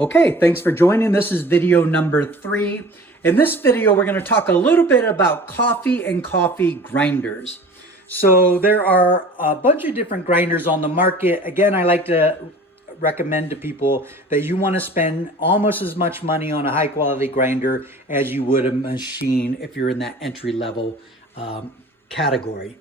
Okay, thanks for joining. This is video number 3. In this video, we're going to talk a little bit about coffee and coffee grinders. So there are a bunch of different grinders on the market. Again, I like to recommend to people that you want to spend almost as much money on a high quality grinder as you would a machine if you're in that entry level category.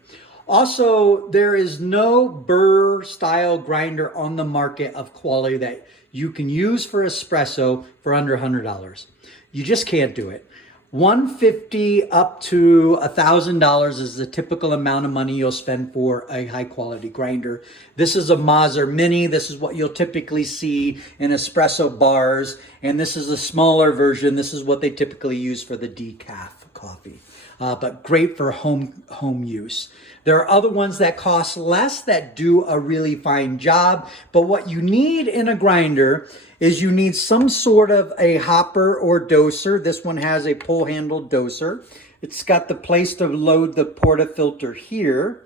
Also, there is no burr style grinder on the market of quality that you can use for espresso for under $100. You just can't do it. $150 up to $1,000 is the typical amount of money you'll spend for a high quality grinder. This is a Mazzer Mini. This is what you'll typically see in espresso bars. And this is a smaller version. This is what they typically use for the decaf coffee. But great for home use. There are other ones that cost less that do a really fine job. But what you need in a grinder is you need some sort of a hopper or doser. This one has a pull handle doser. It's got the place to load the portafilter here.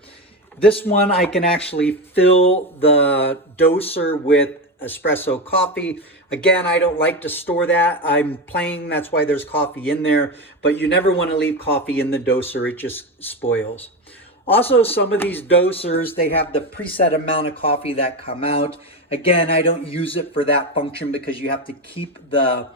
This one I can actually fill the doser with espresso coffee. Again, I don't like to store that. I'm playing, that's why there's coffee in there, but you never want to leave coffee in the doser, it just spoils. Also, some of these dosers, they have the preset amount of coffee that come out. Again, I don't use it for that function because you have to keep the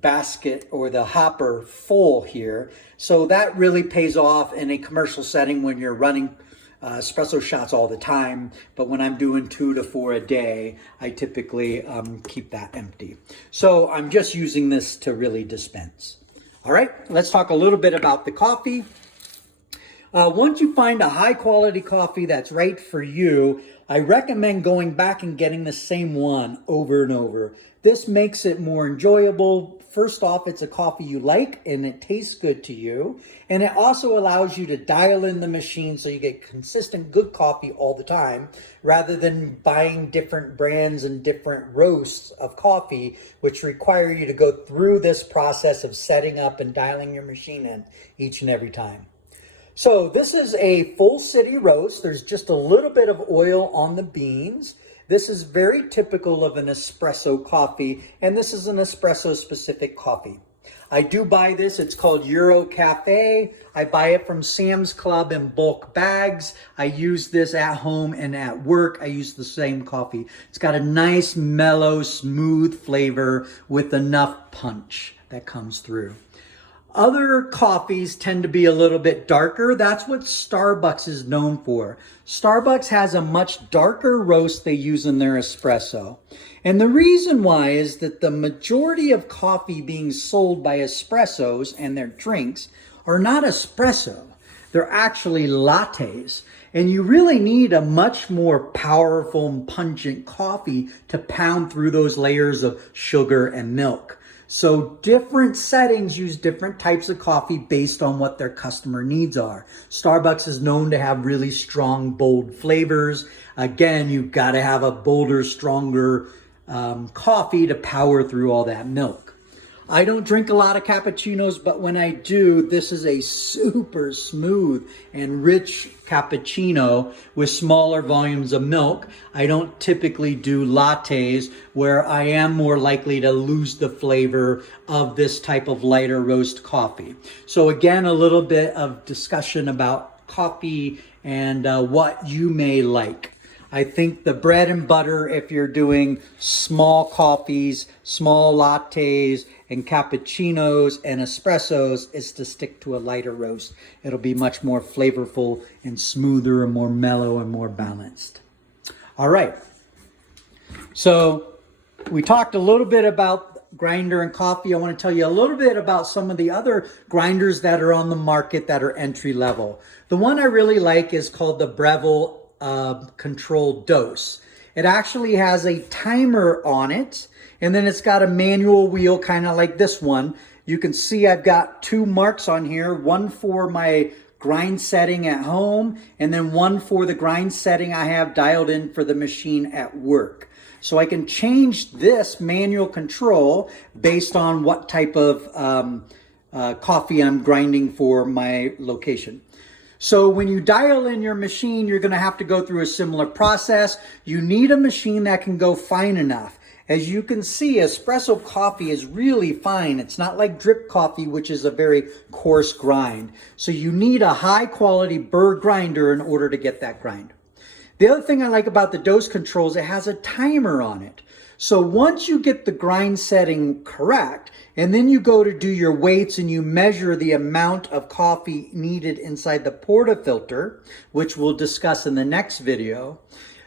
basket or the hopper full here. So that really pays off in a commercial setting when you're running espresso shots all the time, but when I'm doing 2 to 4 a day, I typically keep that empty. So I'm just using this to really dispense. All right, let's talk a little bit about the coffee. Once you find a high quality coffee that's right for you, I recommend going back and getting the same one over and over. This makes it more enjoyable. First off, it's a coffee you like and it tastes good to you. And it also allows you to dial in the machine so you get consistent good coffee all the time, rather than buying different brands and different roasts of coffee, which require you to go through this process of setting up and dialing your machine in each and every time. So this is a full city roast. There's just a little bit of oil on the beans. This is very typical of an espresso coffee, and this is an espresso specific coffee. I do buy this. It's called Euro Cafe. I buy it from Sam's Club in bulk bags. I use this at home and at work. I use the same coffee. It's got a nice, mellow, smooth flavor with enough punch that comes through. Other coffees tend to be a little bit darker. That's what Starbucks is known for. Starbucks has a much darker roast they use in their espresso. And the reason why is that the majority of coffee being sold by espressos and their drinks are not espresso. They're actually lattes. And you really need a much more powerful and pungent coffee to pound through those layers of sugar and milk. So different settings use different types of coffee based on what their customer needs are. Starbucks is known to have really strong, bold flavors. Again, you've got to have a bolder, stronger coffee to power through all that milk. I don't drink a lot of cappuccinos, but when I do, this is a super smooth and rich cappuccino with smaller volumes of milk. I don't typically do lattes where I am more likely to lose the flavor of this type of lighter roast coffee. So again, a little bit of discussion about coffee and what you may like. I think the bread and butter, if you're doing small coffees, small lattes, and cappuccinos and espressos, is to stick to a lighter roast. It'll be much more flavorful and smoother and more mellow and more balanced. All right. So we talked a little bit about grinder and coffee. I want to tell you a little bit about some of the other grinders that are on the market that are entry level. The one I really like is called the Breville controlled dose. It actually has a timer on it, and then it's got a manual wheel kind of like this one. You can see I've got 2 marks on here, one for my grind setting at home, and then one for the grind setting I have dialed in for the machine at work. So I can change this manual control based on what type of coffee I'm grinding for my location. So when you dial in your machine, you're going to have to go through a similar process. You need a machine that can go fine enough. As you can see, espresso coffee is really fine. It's not like drip coffee, which is a very coarse grind. So you need a high quality burr grinder in order to get that grind. The other thing I like about the dose control is it has a timer on it. So once you get the grind setting correct, and then you go to do your weights and you measure the amount of coffee needed inside the portafilter, which we'll discuss in the next video,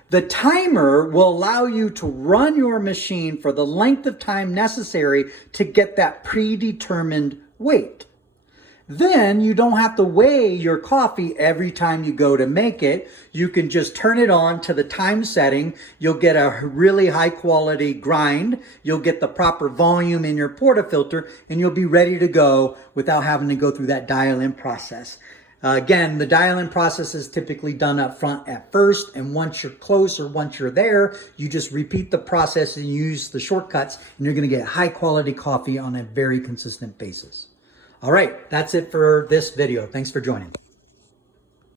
the timer will allow you to run your machine for the length of time necessary to get that predetermined weight. Then you don't have to weigh your coffee every time you go to make it. You can just turn it on to the time setting. You'll get a really high quality grind. You'll get the proper volume in your portafilter, and you'll be ready to go without having to go through that dial-in process. Again, the dial-in process is typically done up front at first, and once you're close or once you're there, you just repeat the process and use the shortcuts, and you're going to get high quality coffee on a very consistent basis. All right, that's it for this video. Thanks for joining.